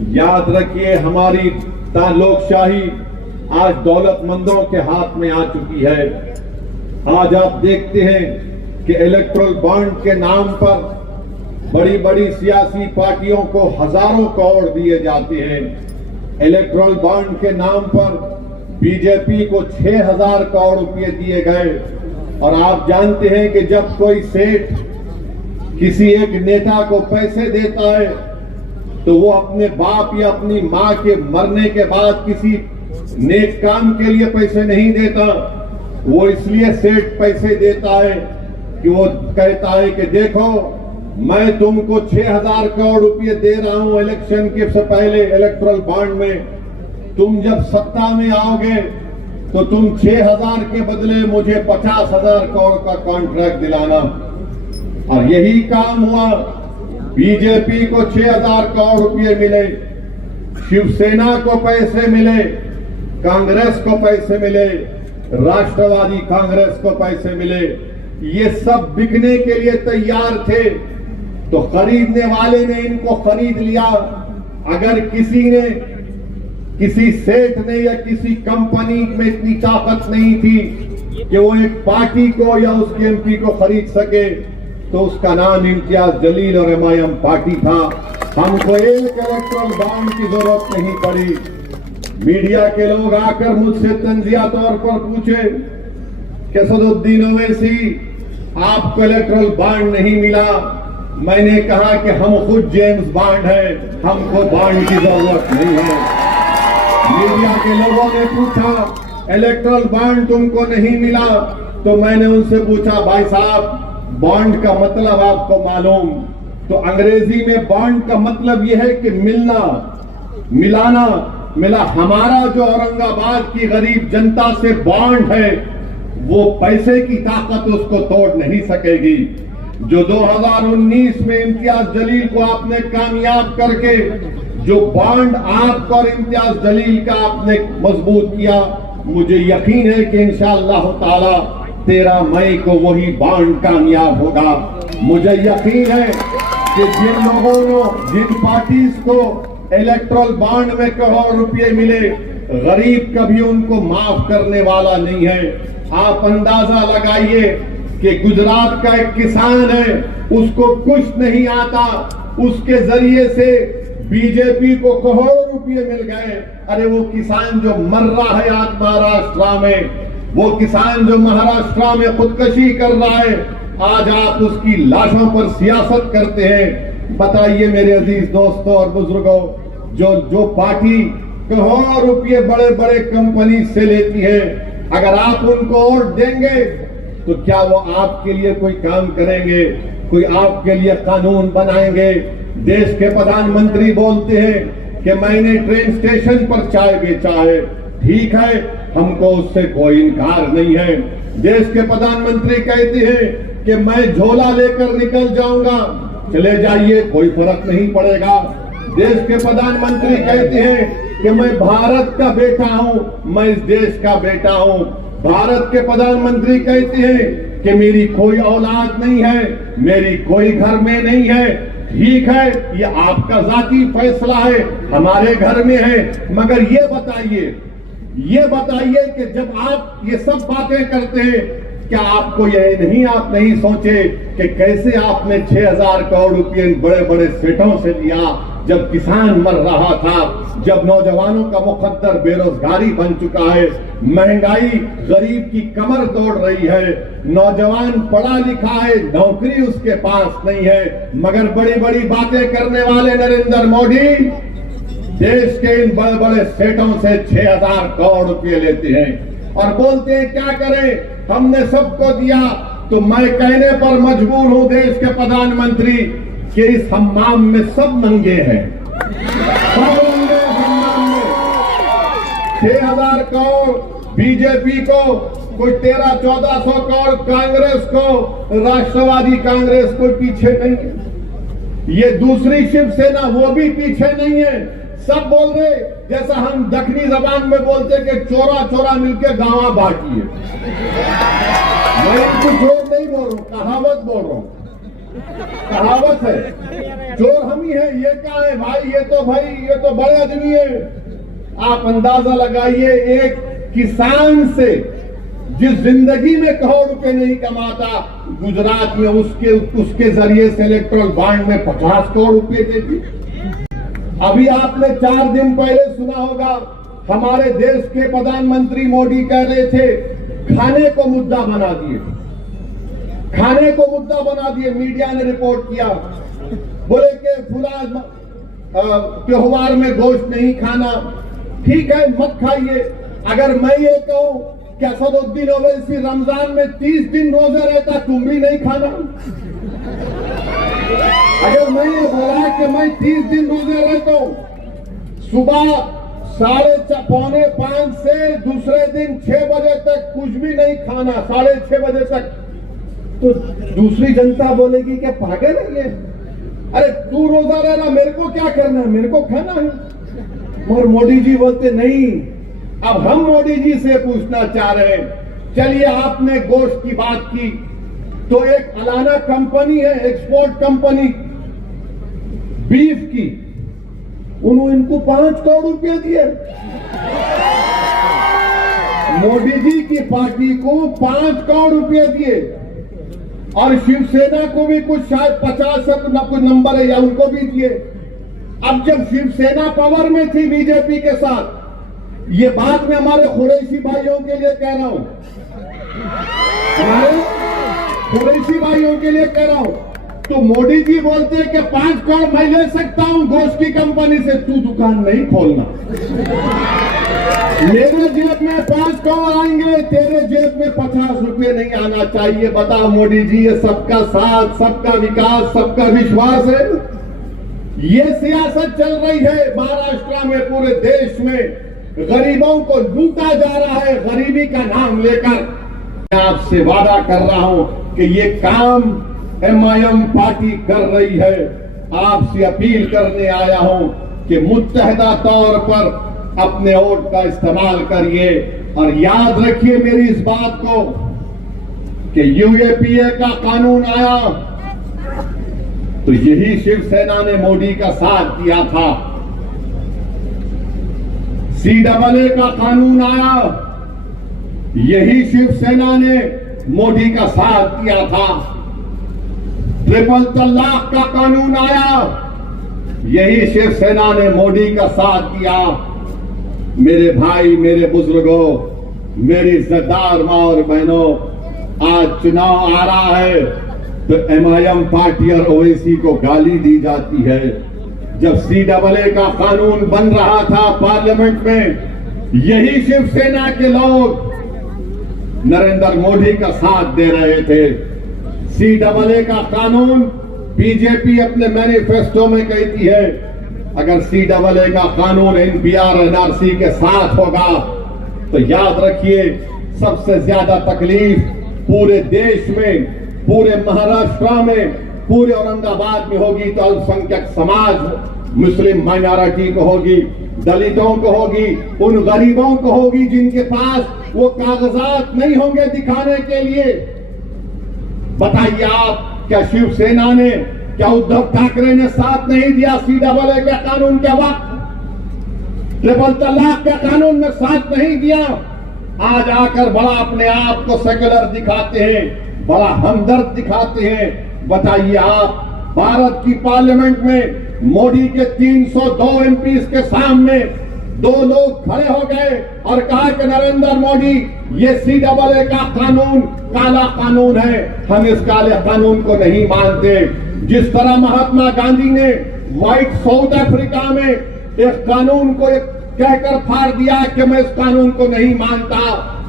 याद रखिए, हमारी लोकशाही आज दौलतमंदों के हाथ में आ चुकी है। आज आप देखते हैं कि इलेक्टोरल बॉन्ड के नाम पर बड़ी बड़ी सियासी पार्टियों को हजारों करोड़ दिए जाते हैं। इलेक्टोरल बॉन्ड के नाम पर बीजेपी को 6,000 करोड़ रुपए दिए गए। और आप जानते हैं कि जब कोई सेठ किसी एक नेता को पैसे देता है तो वो अपने बाप या अपनी मां के मरने के बाद किसी नेक काम के लिए पैसे नहीं देता। वो इसलिए सेठ पैसे देता है कि वो कहता है कि देखो, मैं तुमको 6,000 करोड़ रुपए दे रहा हूं इलेक्शन के से पहले इलेक्टोरल बॉन्ड में। तुम जब सत्ता में आओगे तो तुम 6,000 के बदले मुझे 50,000 करोड़ का कॉन्ट्रैक्ट दिलाना। और यही काम हुआ। बीजेपी को 6,000 करोड़ रुपए मिले, शिवसेना को पैसे मिले, कांग्रेस को पैसे मिले, राष्ट्रवादी कांग्रेस को पैसे मिले। ये सब बिकने के लिए तैयार थे तो खरीदने वाले ने इनको खरीद लिया। अगर किसी सेठ ने या किसी कंपनी में इतनी ताकत नहीं थी कि वो एक पार्टी को या उसके एमपी को खरीद सके तो उसका नाम इम्तियाज जलील और एमआईएम पार्टी था। हमको एक इलेक्टोरल बॉन्ड की जरूरत नहीं पड़ी। मीडिया के लोग आकर मुझसे तंजिया तौर पर पूछे कि सदुद्दीन ओवैसी, आपको इलेक्टोरल बॉन्ड नहीं मिला। मैंने कहा कि हम खुद जेम्स बॉन्ड हैं, हमको बॉन्ड की जरूरत नहीं है। मीडिया के लोगों ने पूछा इलेक्टोरल बॉन्ड तुमको नहीं मिला, तो मैंने उनसे पूछा, भाई साहब, बॉन्ड का मतलब आपको मालूम? तो अंग्रेजी में बॉन्ड का मतलब यह है कि मिलना, मिलाना। मिला हमारा जो औरंगाबाद की गरीब जनता से बॉन्ड है वो पैसे की ताकत उसको तोड़ नहीं सकेगी। जो 2019 में इम्तियाज जलील को आपने कामयाब करके जो बॉन्ड आपको और इम्तियाज जलील का आपने मजबूत किया, मुझे यकीन है कि इंशाअल्लाह ताला 13 मई को वही बॉन्ड कामयाब होगा। मुझे यकीन है कि जिन लोगों ने, जिन पार्टीज को इलेक्टोरल बॉन्ड में करोड़ रुपए मिले, गरीब कभी उनको माफ करने वाला नहीं है। आप अंदाजा लगाइए कि गुजरात का एक किसान है, उसको कुछ नहीं आता, उसके जरिए से बीजेपी को करोड़ों रुपए मिल गए। अरे वो किसान जो मर रहा है आज महाराष्ट्र में, वो किसान जो महाराष्ट्र में खुदकशी कर रहा है, आज आप उसकी लाशों पर सियासत करते हैं। बताइए मेरे अजीज दोस्तों और बुजुर्गों, जो पार्टी करोड़ों रुपए बड़े बड़े कंपनी से लेती है, अगर आप उनको वोट देंगे तो क्या वो आपके लिए कोई काम करेंगे? कोई आपके लिए कानून बनाएंगे? देश के प्रधानमंत्री बोलते हैं कि मैंने ट्रेन स्टेशन पर चाय बेचा है, ठीक है, हमको उससे कोई इनकार नहीं है। देश के प्रधानमंत्री कहते हैं कि मैं झोला लेकर निकल जाऊंगा, चले जाइए, कोई फर्क नहीं पड़ेगा। देश के प्रधानमंत्री कहते हैं कि मैं भारत का बेटा हूं, मैं इस देश का बेटा हूं। भारत के प्रधानमंत्री कहते हैं कि मेरी कोई औलाद नहीं है, मेरी कोई घर में नहीं है, ठीक है, ये आपका जाती फैसला है, हमारे घर में है। मगर ये बताइए कि जब आप ये सब बातें करते हैं, क्या आपको आप नहीं सोचे कि कैसे आपने 6,000 करोड़ रुपए बड़े बड़े सेठों से लिया, जब किसान मर रहा था, जब नौजवानों का मुकद्दर बेरोजगारी बन चुका है, महंगाई गरीब की कमर तोड़ रही है, नौजवान पढ़ा लिखा है, नौकरी उसके पास नहीं है, मगर बड़ी बड़ी बातें करने वाले नरेंद्र मोदी देश के इन बड़े बड़े सेठों से 6,000 करोड़ रुपए लेते हैं और बोलते हैं क्या करें, हमने सबको दिया। तो मैं कहने पर मजबूर हूं देश के प्रधानमंत्री कि इस हम्माम में सब नंगे हैं, सब नंगे हम्माम में। 6,000 करोड़ बीजेपी को, कोई 1300-1400 करोड़ कांग्रेस को, राष्ट्रवादी कांग्रेस कोई पीछे नहीं। ये दूसरी शिवसेना वो भी पीछे नहीं है। सब बोल रहे, जैसा हम दक्षिणी जबान में बोलते कि चोरा चोरा मिलके गांवा बांटिए। मैं कुछ और नहीं बोल रहा हूं, कहावत बोल रहा हूं। कहावत है, चोर हम ही है, ये क्या है भाई, ये तो बड़े आदमी है। आप अंदाजा लगाइए, एक किसान से जिस जिंदगी में करोड़ रुपए नहीं कमाता, गुजरात में उसके जरिए से इलेक्ट्रल बॉन्ड में 50 करोड़ रुपए दे दिए। अभी आपने 4 दिन पहले सुना होगा, हमारे देश के प्रधानमंत्री मोदी कह रहे थे खाने को मुद्दा बना दिए, खाने को मुद्दा बना दिए। मीडिया ने रिपोर्ट किया, बोले कि फुला त्योहार में गोश्त नहीं खाना, ठीक है मत खाइए। अगर मैं ये कहूं कि असदुद्दीन ओवैसी रमजान में 30 दिन रोजा रहता, तुम भी नहीं खाना। अगर मैं ये बोला कि मैं 30 दिन रोजा रहता हूं, सुबह 4:45 से दूसरे दिन 6 बजे तक कुछ भी नहीं खाना, 6:30 बजे तक, तो दूसरी जनता बोलेगी कि पागल है ये, अरे तू रोजा रहना, मेरे को क्या करना है, मेरे को खाना है। और मोदी जी बोलते नहीं। अब हम मोदी जी से पूछना चाह रहे हैं, चलिए आपने गोश्त की बात की, तो एक अलाना कंपनी है, एक्सपोर्ट कंपनी बीफ की, उन्होंने इनको 5 करोड़ रुपए दिए। मोदी जी की पार्टी को 5 करोड़ रुपए दिए, और शिवसेना को भी कुछ शायद 50 कुछ नंबर है या उनको भी दिए। अब जब शिवसेना पावर में थी बीजेपी के साथ, ये बात मैं हमारे कुरैशी भाइयों के लिए कह रहा हूं, हमारे कुरैशी भाइयों के लिए कह रहा हूं, तो मोदी जी बोलते हैं कि 5 करोड़ मैं ले सकता हूं गोश्त की कंपनी से, तू दुकान नहीं खोलना। मेरे जेब में 5 करोड़ आएंगे, तेरे जेब में 50 रुपए नहीं आना चाहिए। बताओ मोदी जी, ये सबका साथ, सबका विकास, सबका विश्वास है। ये सियासत चल रही है महाराष्ट्र में, पूरे देश में गरीबों को लूटा जा रहा है गरीबी का नाम लेकर। मैं आपसे वादा कर रहा हूं कि ये काम एमआईएम पार्टी कर रही है। आपसे अपील करने आया हूं कि मुत्तहदा तौर पर अपने वोट का इस्तेमाल करिए, और याद रखिए मेरी इस बात को कि यूएपीए का कानून आया तो यही शिवसेना ने मोदी का साथ दिया था। सीएए का कानून आया, यही शिवसेना ने मोदी का साथ दिया था। ट्रिपल तलाक का कानून आया, यही शिवसेना ने मोदी का साथ दिया। मेरे भाई, मेरे बुजुर्गों, मेरी इज्जतदार मां और बहनों, आज चुनाव आ रहा है तो एमआईएम पार्टी और ओवैसी को गाली दी जाती है। जब सीएए का कानून बन रहा था पार्लियामेंट में, यही शिवसेना के लोग नरेंद्र मोदी का साथ दे रहे थे। सीएए का कानून बीजेपी अपने मैनिफेस्टो में कहती है, अगर सीएए का कानून एनपीआर एनआरसी के साथ होगा तो याद रखिए सबसे ज्यादा तकलीफ पूरे देश में, पूरे महाराष्ट्र में, पूरे औरंगाबाद में होगी तो अल्पसंख्यक समाज, मुस्लिम माइनॉरिटी को होगी, दलितों को होगी, उन गरीबों को होगी जिनके पास वो कागजात नहीं होंगे दिखाने के लिए। बताइए आप, क्या शिवसेना ने, क्या उद्धव ठाकरे ने साथ नहीं दिया सीएए के कानून के वक्त? ट्रिपल तलाक के कानून में साथ नहीं दिया। आज आकर बड़ा अपने आप को सेक्युलर दिखाते हैं, बड़ा हमदर्द दिखाते हैं। बताइए आप, भारत की पार्लियामेंट में मोदी के 302 एमपीज के सामने 2 लोग खड़े हो गए और कहा कि नरेंद्र मोदी, ये सीएए का कानून काला कानून है, हम इस काले कानून को नहीं मानते। जिस तरह महात्मा गांधी ने व्हाइट साउथ अफ्रीका में एक कानून को कहकर फाड़ दिया कि मैं इस कानून को नहीं मानता,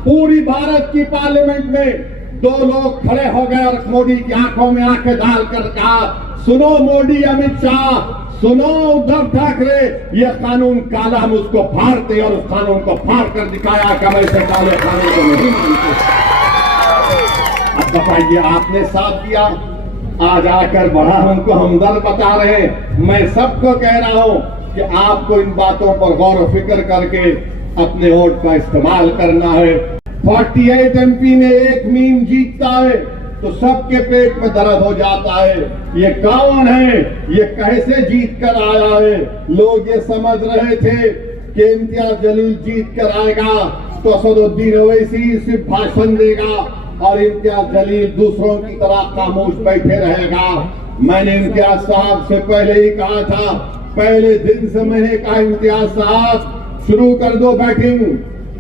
पूरी भारत की पार्लियामेंट में 2 लोग खड़े हो गए और मोदी की आंखों में आंखें डालकर कहा, सुनो मोदी, अमित शाह, सुनो उद्धव ठाकरे, ये कानून काला, हम उसको फाड़ते, और उस कानून को फाड़ कर दिखाया कि वैसे काले कानून को नहीं मानते। अब बताइए, आपने साथ दिया, आज आकर बड़ा हमको हमदर्द बता रहे हैं। मैं सबको कह रहा हूं कि आपको इन बातों पर गौर फिक्र करके अपने वोट का इस्तेमाल करना है। 48 एमपी में एक मीम जीतता है, तो सबके पेट में दर्द हो जाता है। ये कौन है, ये कैसे जीत कर आया है। लोग ये समझ रहे थे कि इम्तियाज जलील जीत कर आएगा तो असदुद्दीन ओवैसी सिर्फ भाषण देगा और इम्तियाज जलील दूसरों की तरह खामोश बैठे रहेगा। मैंने इम्तियाज साहब से पहले ही कहा था, पहले दिन से मैंने कहा इम्तियाज साहब शुरू कर दो बैटिंग,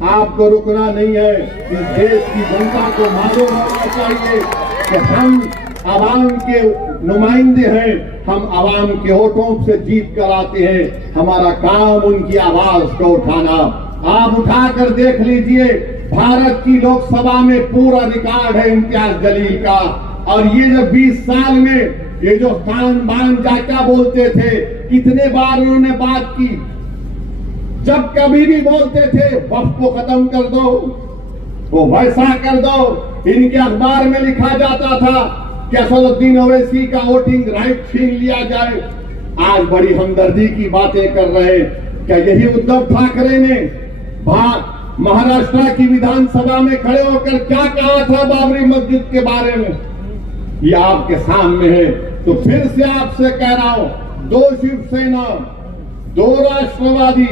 आपको रुकना नहीं है। इस देश की जनता को मालूम होना चाहिए कि हम आवाम के नुमाइंदे हैं, हम आवाम के वोटों से जीत कर आते हैं। हमारा काम उनकी आवाज को उठाना। आप उठाकर देख लीजिए, भारत की लोकसभा में पूरा रिकॉर्ड है इम्तियाज जलील का। और ये जो 20 साल में ये जो खान बान क्या बोलते थे, कितने बार उन्होंने बात की। जब कभी भी बोलते थे वक्फ को खत्म कर दो, वो वैसा कर दो। इनके अखबार में लिखा जाता था कि असदुद्दीन ओवैसी का वोटिंग राइट छीन लिया जाए। आज बड़ी हमदर्दी की बातें कर रहे। क्या यही उद्धव ठाकरे ने महाराष्ट्र की विधानसभा में खड़े होकर क्या कहा था बाबरी मस्जिद के बारे में? ये आपके सामने है। तो फिर से आपसे कह रहा हूं, 2 शिवसेना, 2 राष्ट्रवादी,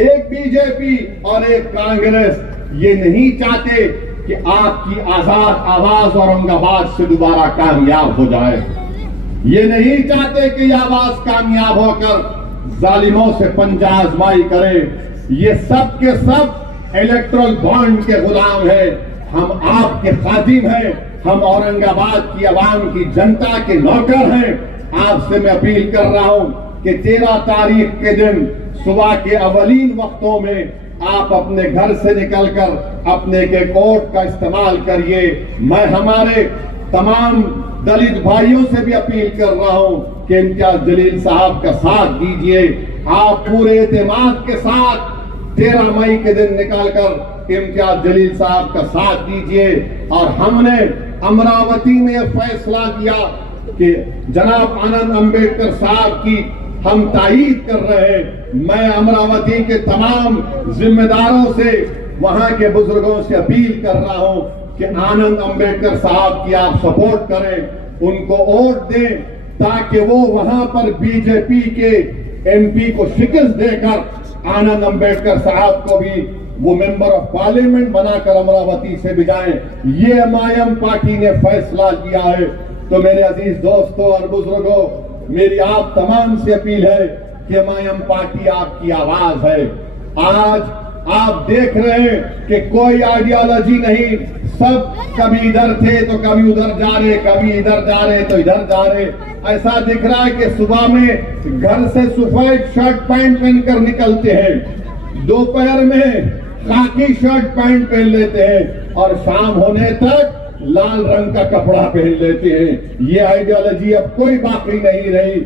एक बीजेपी और एक कांग्रेस ये नहीं चाहते कि आपकी आजाद आवाज औरंगाबाद से दोबारा कामयाब हो जाए। ये नहीं चाहते कि यह आवाज कामयाब होकर जालिमों से पंजा आजमाई करे। ये सब के सब इलेक्ट्रल बॉन्ड के गुलाम है। हम आपके खादिम हैं, हम औरंगाबाद की आवाम की जनता के नौकर हैं। आपसे मैं अपील कर रहा हूं कि 13 तारीख के दिन सुबह के अवलीन वक्तों में आप अपने घर से निकलकर अपने के कोर्ट का इस्तेमाल करिए। मैं हमारे तमाम दलित भाइयों से भी अपील कर रहा हूं कि इम्तियाज जलील साहब का साथ दीजिए। आप पूरे एतमाद के साथ 13 मई के दिन निकलकर इम्तियाज जलील साहब का साथ दीजिए। और हमने अमरावती में यह फैसला किया कि जनाब आनंद अंबेडकर साहब की हम तायीद कर रहे हैं। मैं अमरावती के तमाम जिम्मेदारों से, वहां के बुजुर्गों से अपील कर रहा हूं कि आनंद अंबेडकर साहब की आप सपोर्ट करें, उनको वोट दें ताकि वो वहां पर बीजेपी के एमपी को शिकस्त देकर आनंद अंबेडकर साहब को भी वो मेंबर ऑफ पार्लियामेंट बनाकर अमरावती से भिजाएं। ये एमआईएम पार्टी ने फैसला किया है। तो मेरे अजीज दोस्तों और बुजुर्गों, मेरी आप तमाम से अपील है कि एमआईएम पार्टी आपकी आवाज है। आज आप देख रहे हैं कि कोई आइडियोलॉजी नहीं, सब कभी इधर थे तो कभी उधर जा रहे, कभी इधर जा रहे तो इधर जा रहे। ऐसा दिख रहा है कि सुबह में घर से सफेद शर्ट पैंट पहनकर निकलते हैं, दोपहर में खाकी शर्ट पैंट पहन लेते हैं और शाम होने तक लाल रंग का कपड़ा पहन लेते हैं। ये आइडियोलॉजी अब कोई बाकी नहीं रही।